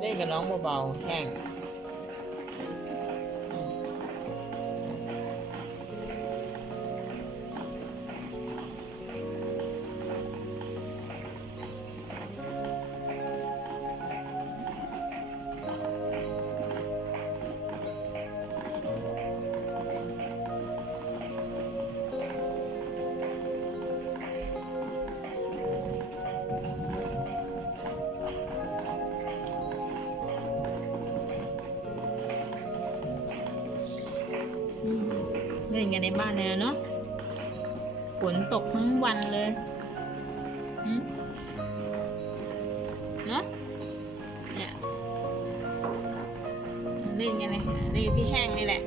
เล่นกับน้องเบาๆแห้ง ล่นกันในบ้านเลยเนาะฝนตกทั้งวันเลยเนาะเนี่ยเล่นกันเลยเล่นพี่แห้งนี่แหละ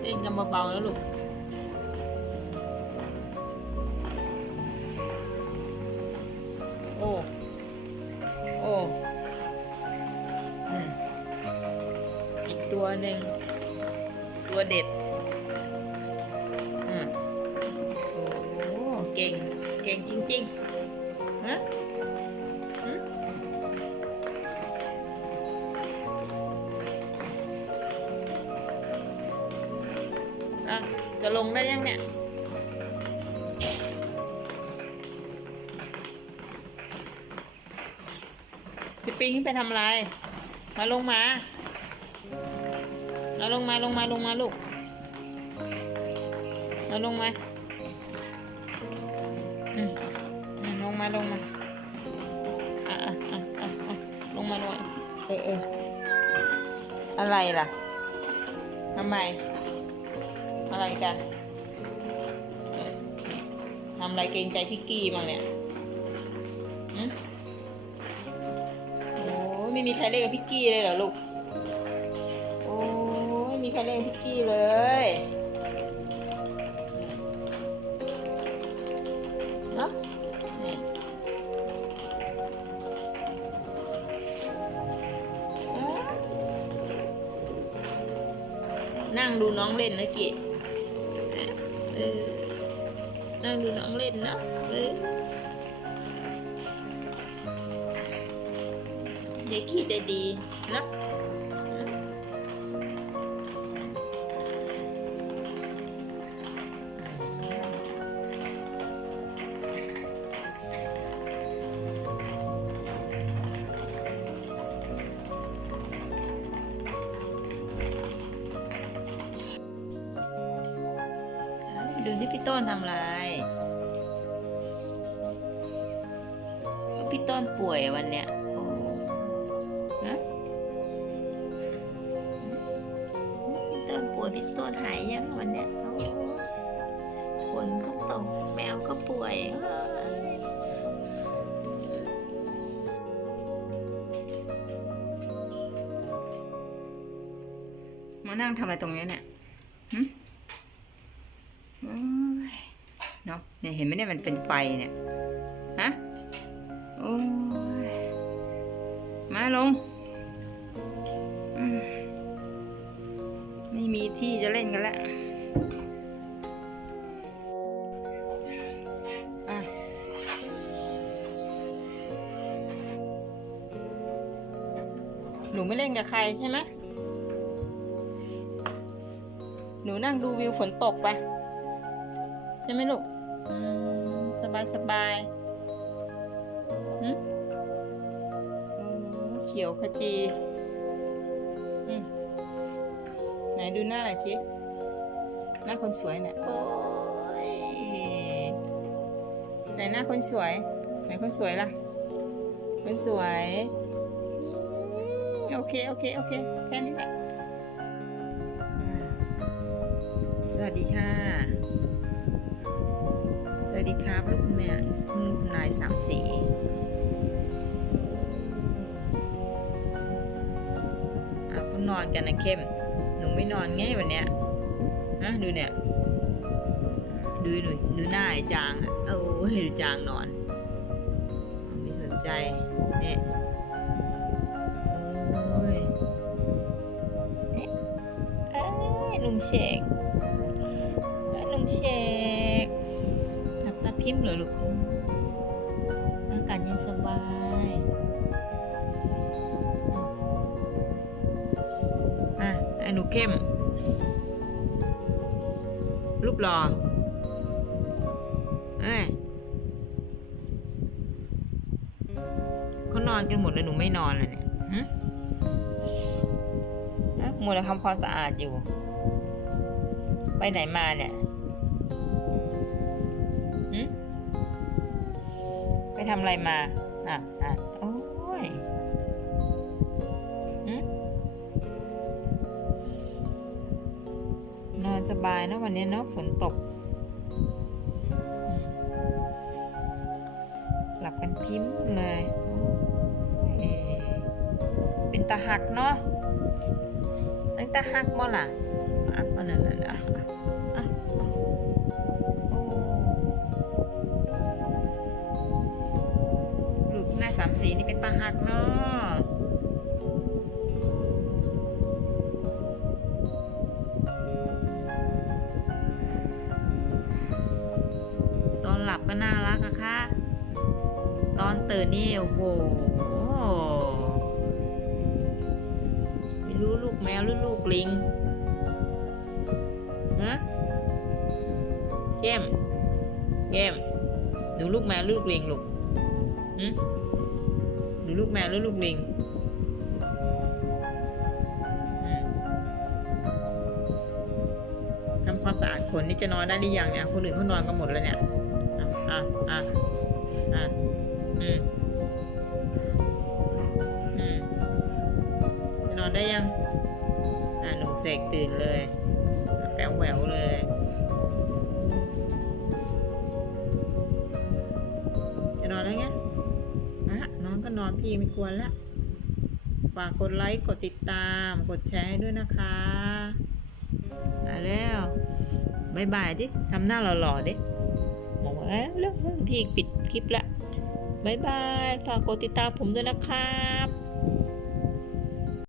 เล่นกันเบาๆแล้วลูกโอ้ หนึ่งตัวเด็ดอืมโอ้เก่ง เก่งจริงๆฮะอะจะลงได้ยังเนี่ยพี่ปิงไปทำอะไร มาลงมา มาลงมาลงมาลงมาลูก มาลงมาอืมลงมาลงมาอะอะอะอะอะลงมาลงมาเออเอออะไรล่ะทำไม อะไรกันทำอะไรเกรงใจพี่กี้บ้างเนี่ยหืมโอ้ยไม่มีใครเล่นกับพี่กี้เลยเหรอลูก เล่นพี่กี้เลยเนาะนั่งดูน้องเล่นนะกิเออนั่งดูน้องเล่นนะเออยายขี้ใจดีนะ พี่ต้นทำอะไรพี่ต้นป่วยวันเนี้ยโอ้นะพี่ต้นป่วยพี่ต้นหายยังวันเนี้ยโอ้ฝนก็ตกแมวก็ป่วยเอ้ยมานั่งทำอะไรตรงนี้เนี่ยหึโอ้ย เนี่ยเห็นไหมเนี่ยมันเป็นไฟเนี่ยฮะโอ้ยมาลงไม่มีที่จะเล่นกันแล้วอะหนูไม่เล่นกับใครใช่ไหมหนูนั่งดูวิวฝนตกไป ใช่ไหมลูก สบายสบายอืมเขียวขจีไหนดูหน้าหน่อยสิหน้าคนสวยเนี่ยโอ้ยไหนหน้าคนสวย ไหนคนสวยล่ะ คนสวยอืมโอเค โอเค โอเค แค่นี้แหละสวัสดีค่ะ วัสดีครับ ลูกคุณแม่คุณนายสามสีอะคุณนอนกันนะเข้ม หนูไม่นอนไงวันเนี้ยฮะดูเนี่ย ดูหนูดูหน้าไอ้จางอะเอาให้ดูจางนอน ไม่สนใจเนี่ยโอ้ยเน่เอ้ยลุงเชกเอ้ยลุงเชกหลับตา พิมพ์เหรอลูกอากาศเย็นสบายอะไอ้หนูเข้ม รูปหล่อเอ้ยเขานอนกันหมดเลยหนูไม่นอนเลยเนี่ยหึฮะมัวแต่ทำความสะอาดอยู่ ไปไหนมาเนี่ย ทำอะไรมาอะอะโอ้ยนอนสบายเนะวันนี้เนอะฝนตก หลับกันพิมพ์เลย เป็นตาหักเนาะเป็นตาหักบ่ล่ะอะอันนั้นอะ ก็น่ารักนะคะ ตอนตื่นนี่โอ้โหไม่รู้ลูกแมวหรือลูกลิงฮะเข้มเข้มดูลูกแมวหรือลูกลิงลูกหืดูลูกแมวหรือลูกลิงอืมทำความสะอาดขนนี่จะนอนได้หรือยังเนี่ยคนอื่นเขานอนกันหมดแล้วเนี่ย อะอะอะอืมอืมจะนอนได้ยัง อะหนุ่มเสกตื่นเลยแป๋วแหววเลยจะนอนแล้วไงอะนอนก็นอนพี่ไม่ควรละฝากกดไลค์กดติดตาม กดแชร์ให้ด้วยนะคะมาแล้วบายบายดิทำหน้าหล่อๆดิ เรื่องพี่ปิดคลิปละบายบาย ฝากกดติดตามผมด้วยนะครับ